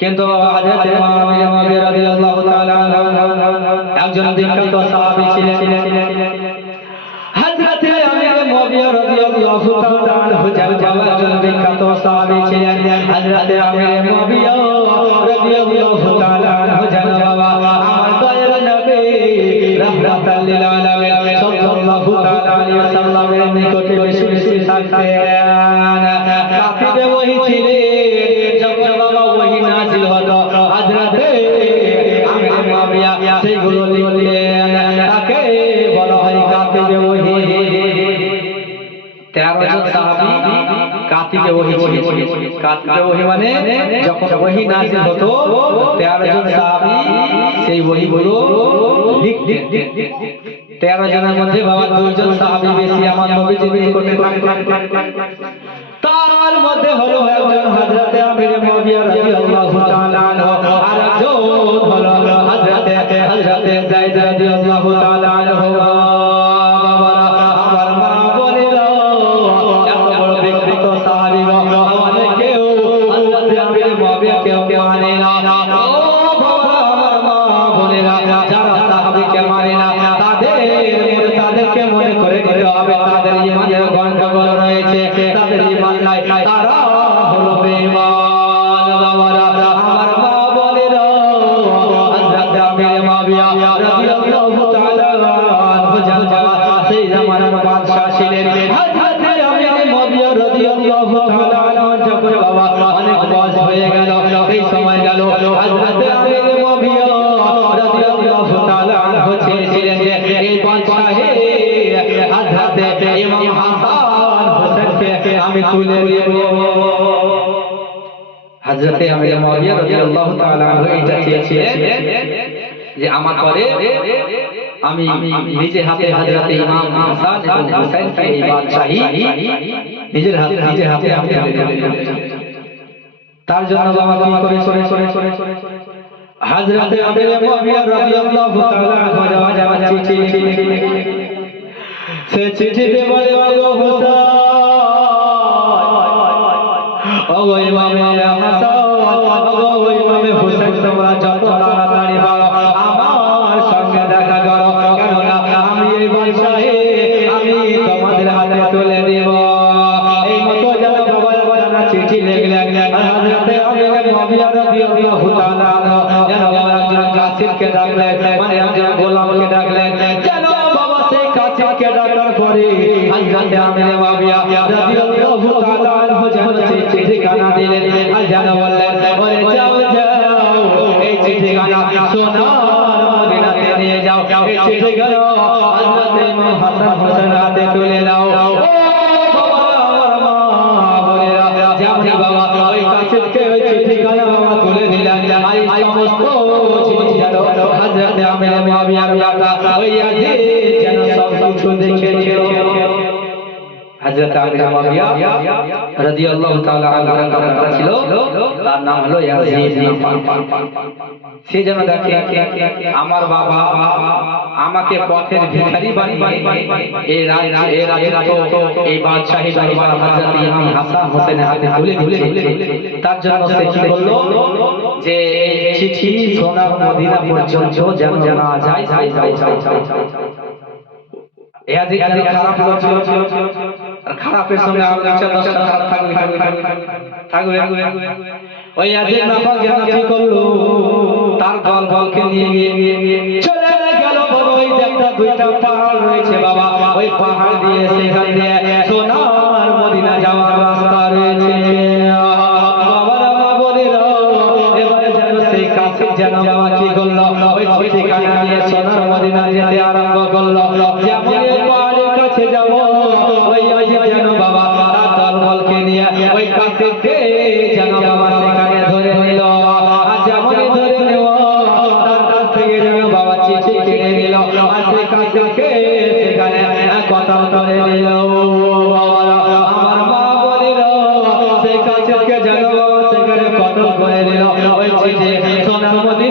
কিন্তু হযরত মুআবিয়া মুআবিয়া রাদিয়াল্লাহু তাআলা একজন বিখ্যাত সাহাবী ছিলেন। মানে তেরো জনের মধ্যে বাবা দুইজন সাহাবী বেশি, আমার নবীজি নিকটে থাকতেন তার মধ্যে হলো একজন হযরতে আমির মুআবিয়া রাদিয়াল্লাহু তাআলা আর একজন হলো হযরতে হযরতে যায়েদ রাদিয়াল্লাহু তাআলা হযরতে আমির মুআবিয়া রাদিয়াল্লাহু তাআলা আনহু এটা চেয়েছিলেন যে আমার পরে আমি নিজে হাতে হযরতে ইমাম হাসান এবং হুসাইনকে এই বাদশাহী নিজের হাতে নিজে হাতে দেব তার জন্য বাবা কি করে করে করে করে হযরতে আমির মুআবিয়া রাদিয়াল্লাহু তাআলা আনহু চিঠি সে চিঠিতে বলে, ওগো হুসাইন দিলেন আর যেন বললেন ওরে যাও যাও এই চিঠিখানা সোনার মদিনাতে নিয়ে যাও এই চিঠিখানা হযরতে ইমাম হাসান হোসেন হাতে তুলে দাও ও বাবা আমার মা রাদিয়াল্লাহু তাআলা আনহু ছিল। তার নাম হলো ইয়াজিদ সে যেন দেখে, আমার বাবা আমাকে পথের ভিখারি বানিয়ে এই রাজ এই রাজত্ব, এই বাদশাহী দরবার হযরত ইমাম হাসান হোসেনের হাতে তুলে দিলে তার জন্য সে কি করল? যে চিঠি সোনার মদিনা পর্যন্ত যেন জানা যায় খারাপ লোক আর খারাপের সঙ্গে আর একটা দশটা খারাপ থাকবে থাকবে ওই আজিজ নাফাক কি করল? তার দল বলকে নিয়ে গিয়ে চলে গেল ওই একটা দুইটা পাহাড় রয়েছে বাবা। ওই পাহাড় দিয়ে সেখান দিয়ে সোনার চিঠি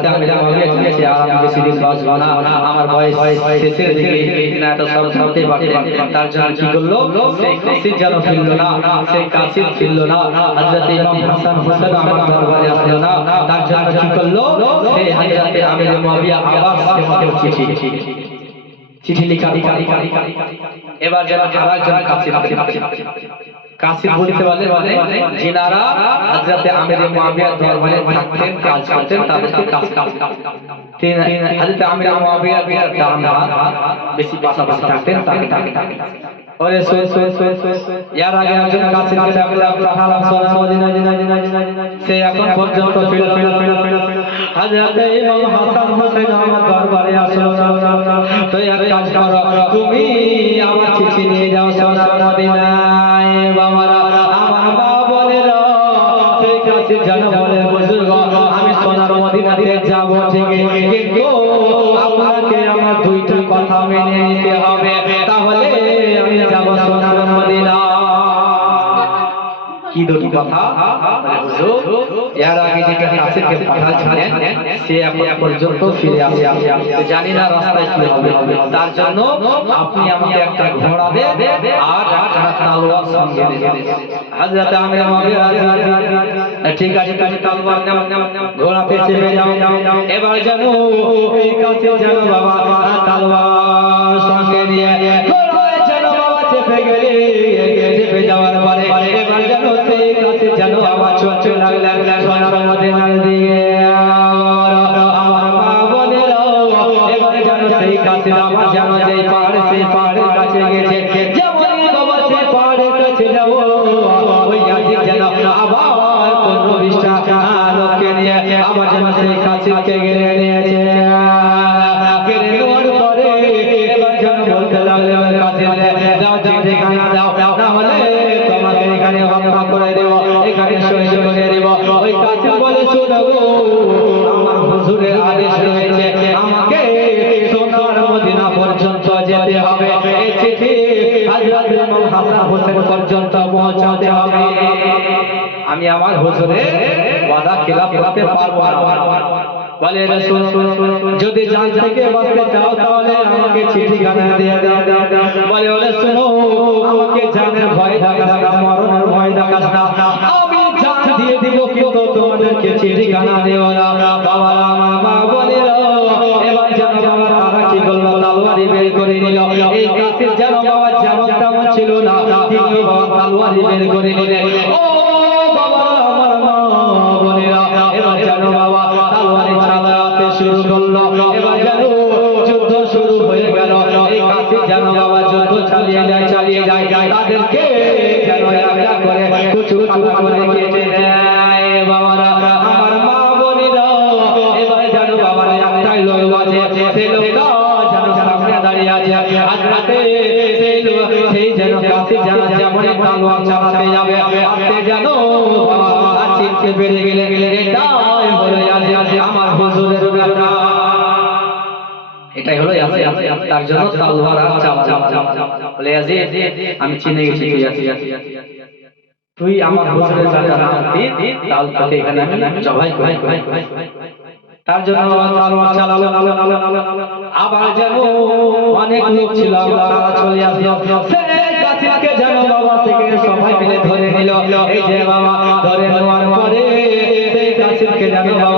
হযরত আমির মাবিয়া আর আমি বেশি বাঁচবো না আমার বয়স শেষের দিকে না তো সব সবতে পারতেন তার জন্য কি করল সেই কাসিদ যেন ফিরল না সেই কাসিদ ফিরল না হযরত ইমাম হাসান হোসেন আমার দরবারে আসলো না তার জন্য কি করল সেই হযরত আমির মাবিয়া আবার সেমতেও চিঠি চিঠি লেখা এবার যেন আরেকজন কাসিদ কাসিদ বলতে পারলে মানে যিনারা হযরতে আমির মুয়াবিয়া দরবারে থাকতেন, কাজ করতেন, তাদেরকে কাজ কাজ হযরতে আমির মুয়াবিয়া বিয়ার বেশি পাশাপাশি থাকতেন তাকে তাকে তাকে ওরে সোয় সোয় সোয় ইয়ার আগে একজন কাছে কাছে আমরা হারাম সোনা মদিনা সে এখন পর্যন্ত ফিল ফিল ফিল ফিল হযরত ইমাম হাসান হোসেন আমার দরবারে আসলো তো ইয়ার কাজ করো, তুমি আমার চিঠি নিয়ে যাও সোনা মদিনায় বাবারা। এর আগে যেটা কাছেরকে পাঠাচ্ছিলেন, সে এখন পর্যন্ত ফিরে আসে। জানি না রাস্তায় কি হবে। তার জন্য আপনি আমাকে একটা ঘোড়া দেন আর একটা তালোয়ার সঙ্গে দেন। হযরত আমির মাবিয়া ঠিক আছে, তুমি তালোয়ার নাও। ঘোড়াতে চেপে যাও। এবার জানো, এই কাছে জানো বাবা তালোয়ার সঙ্গে নিয়ে এবার যেন সেই কাছে যেন দিয়ে আমার এবার যেন সেই কাছে আবার যেন পাহাড় সেই পাহাড়ের কাছে গেছে। পৌঁছাতে হবে। আমি আমার হুজুরের ওয়াদা খিলাফ করতে পারব না। বলে রাসূল, যদি জান থেকে বাঁচতে চাও তাহলে আমাকে চিঠিখানা দিয়ে দাও। বলে, ওরে শুনো, আমাকে জানের ভয় দেখাস না, মরণের ভয় দেখাস না। আমি জান দিয়ে দিব, কিন্তু তোমাদেরকে চিঠিখানা দেব না। বাবা, মা বলে এবার বাবা তারা কি করল তালোয়ারি বের করে নিল। এই কাছে যেন বাবা যেমন তেমন ছিল না তিনি বাবা তালোয়ারি বের করে নিলেন। ও বাবা আমার মা বোনেরা, এবার যেন বাবা তালোয়ারি চালাতে শুরু করল। এবার যেন যুদ্ধ শুরু হয়ে গেল। এই কাছে যেন বাবা যুদ্ধ চালিয়ে যায় চালিয়ে যায় তাদেরকে তার জন্য তালোয়ার আর চালা বলে ইয়াজি আমি চিনে গেছি তুই ইয়াসি তুই আমার হুজুরের চাচা নাম দি তাহলে তোকে এখানে আমি জবাই করি তার জন্য তালোয়ার চালালো আবার যেন অনেক লোক ছিল তারা চলে আসলো। সেই গাছকে যেন বাবা থেকে সবাই মিলে ধরে নিল। এই যে বাবা ধরে নেওয়ার পরে সেই গাছকে যেন বাবা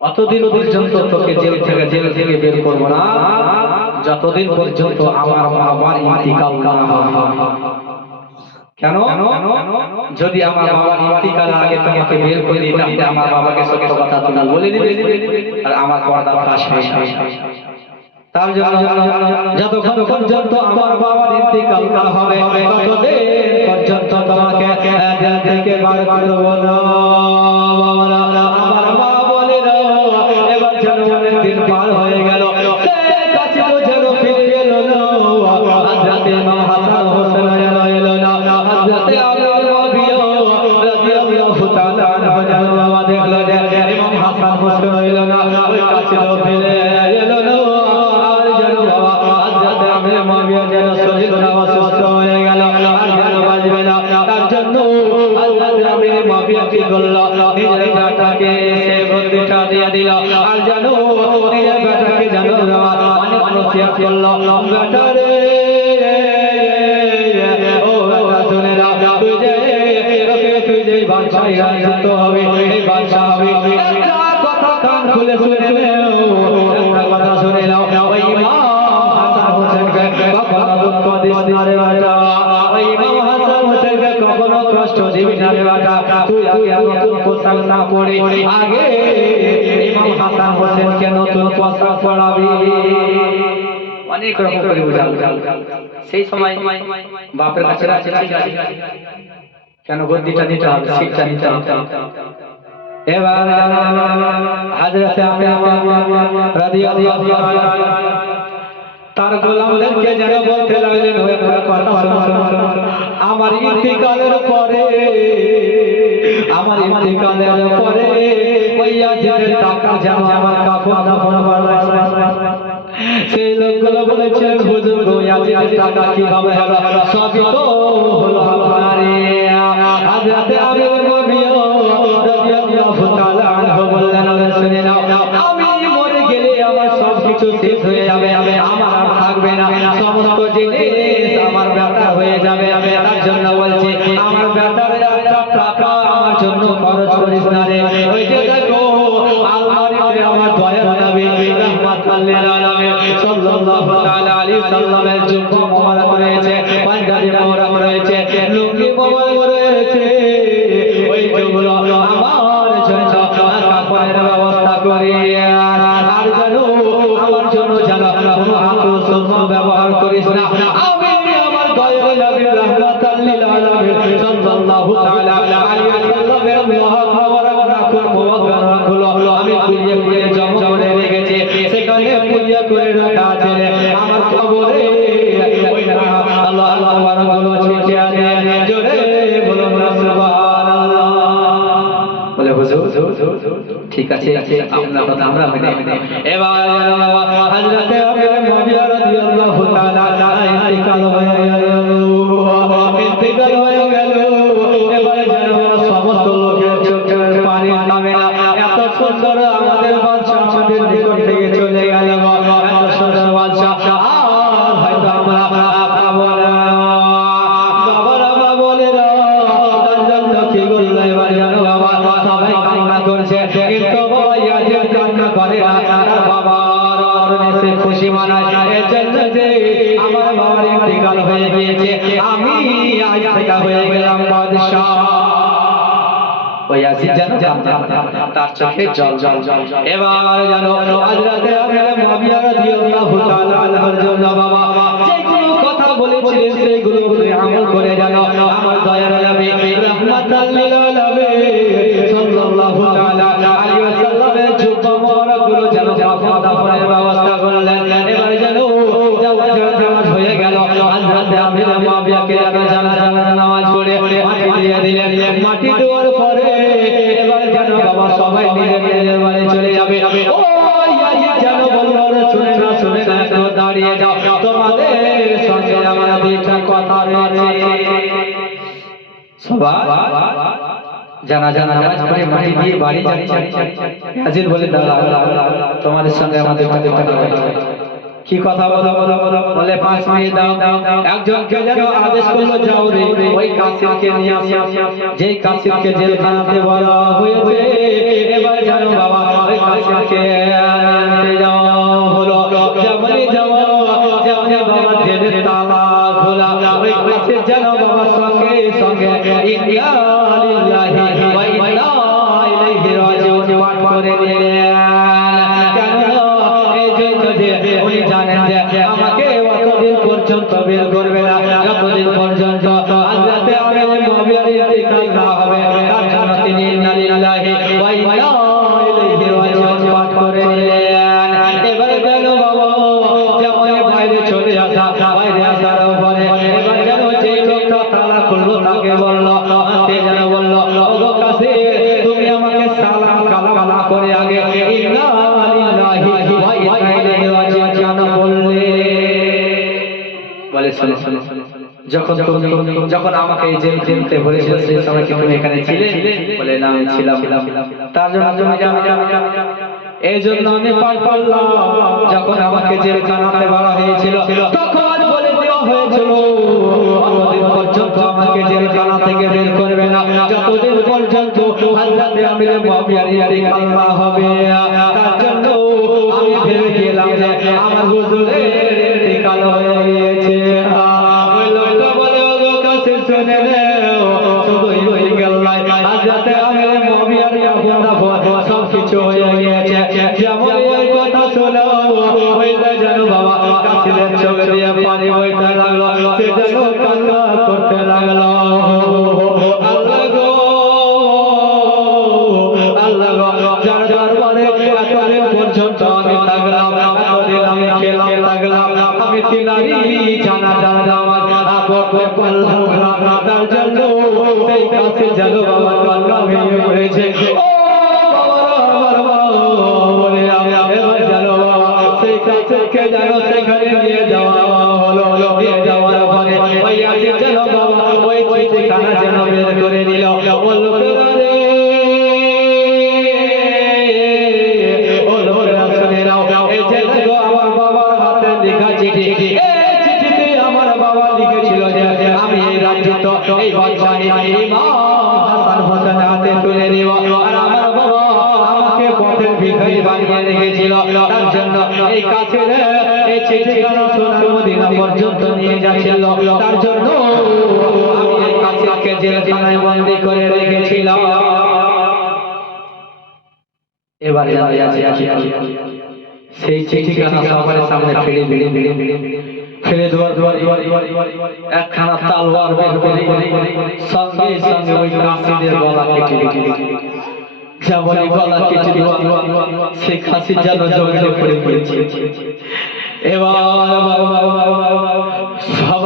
অতদিন পর্যন্ত তোকে জেল থেকে জেল থেকে বের করব না। যতদিন পর্যন্ত আমার বাবার ইন্তিকাল না। কেন? যদি আমার বাবার ইন্তিকাল আগে তোমাকে বের করে দিই তাহলে আমার বাবাকে কথা তুমি বলে দিবে। আর আমার পর্দা ফাঁস হয়ে যতক্ষণ পর্যন্ত আমার বাবার ইন্তিকাল না হবে, ততদিন পর্যন্ত তোমাকে জেল থেকে বার করব না। আমার মা বলে এবার করল বেটারে। ও বেটা শুনে না তুই যে তোকে, তুই যে বাদশাহ রাজত্ব হবে, এই বাদশাহ। হবে কথা কান খুলে শুনে নাও কথা শুনে নাও। ওই ইমাম হাসান হোসেনকে কখনো দুঃখ দিস না রে বেটা। ওই ইমাম হাসান হোসেনকে কখনো কষ্ট দিবি না রে বেটা। তুই আগে নতুন পোশাক না পরে, আগে ইমাম হাসান হোসেনকে নতুন পোশাক পরাবি। অনেক রকম করে সেই সময় বাপের কাছে কেন গদ্দিটা নিতে হবে সিটটা হবে? তার গোলামদেরকে যেন বলতে লাগলেন আমার ইন্তিকালের পরে, আমার ইন্তিকালের পরে ওই টাকা যেন আমার কাপড় বানায় সেই লোকগুলো বলেছিলেন হুজুর গো ইয়াজিদের টাকা কীভাবে হবে সবই তো হলো আপনারে হাজরাতে আমির মুমিন, রাদিয়াল্লাহু তাআলা আনহু বললেন শুনে নাও, আমি মরে গেলে আমার সব কিছু শেষ হয়ে যাবে, আমার আর থাকবে না। সমস্ত জিনিস আমার বেটার হয়ে যাবে। তার জন্য বলছি, আমার বেটার একটা টাকা আমার জন্য খরচ করিস না রে। ওই যে দেখো, আলমারিতে আমার লিল আলামিন সাল্লাল্লাহু তাআলা আলাইহি সাল্লামের জুব্বা মোবারক রয়েছে পাঞ্জাবি মোবারক রয়েছে, লুঙ্গি মোবারক রয়েছে। ওই যেগুলো আমার জন্য কাপড়ের ব্যবস্থা করি আর জানো, আমার জন্য জানো কোনো আকুল শূন্য ব্যবহার করিস না। আমি আমার দয়ার নবী রাহমাতাল লিল আলামিন সাল্লাল্লাহু তাআলা আলাইহি সাল্লামের মহাভারত রাখুন মোবারক রাখল আমি কুলিয়ে কুলিয়ে জমা করে রেখেছি। সেখানে কুলিয়ে করে রাখা আছে। ঠিক আছে আপনার কথা আমরা মেনে এবার হযরতে আমির মুমিনিন রাদিয়াল্লাহু তাআলা ইন্তিকাল হয়ে তার চোখে জল জল এবার জানো, হযরতে আমির মুআবিয়া রাদিয়াল্লাহু তাআলা আনহুর জন্য বাবা যেগুলো কথা বলেছিলেন সেগুলো করে আমল করে জানো। আমার দয়ার নবী রহমাতাল লিল আলামিন সাল্লাল্লাহু তাআলা নামাজ পড়ে বাড়ি যাচ্ছে হাজির বলে দাঁড়া তোমাদের সঙ্গে আমাদের কথা কি কথা বলো? বলো বলো বলে পাঁচ মিনিট দাও। একজন কে যেন আদেশ করল, যাও রে। ওই কাসিমকে নিয়ে আসো। যেই কাসিমকে জেলখানাতে বলা হয়েছে, এবার জানো বাবা, ওই কাসিমকে আনতে যাও। যখন আমাকে জেল জেলতে বলেছিল, সেই সময় কি তুমি এখানে ছিলে? বলে, না, আমি ছিলাম। তার জন্য তুমি জানো এই জন্য আমি পাঠ করলাম যখন আমাকে জেল জেলখানাতে বলা হয়েছিল, তখন বলে হয়েছিল পর্যন্ত আমাকে জেলখানা থেকে বের করবে না। যতদিন পর্যন্ত হবে তার জন্য ভেবে গেলাম আমার হুজুরের কান্না করতে লাগলো জেলখানায় বন্দি করে রেখেছিলাম। এবারে সেই চিঠিখানা সবার সামনে ফেলে ফেলে ফেলে ফেলে দেওয়ার দেওয়ার দেওয়ার একখানা তালোয়ার বের করে সঙ্গে সঙ্গে ওই কাশিদের গলা কেটে যেমনই গলা কেটে দেওয়া সে খাসি যেন জমিনে পড়ে পড়েছে এবার সবার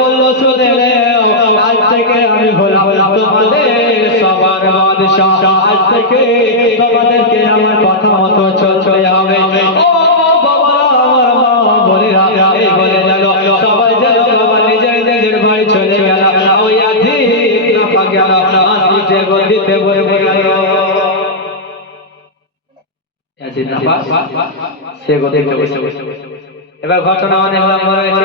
বলল শুনে আজ থেকে আমি হলাম তোমাদের আজ থেকে সে বসে এবার ঘটনা অনেক লম্বা রয়েছে।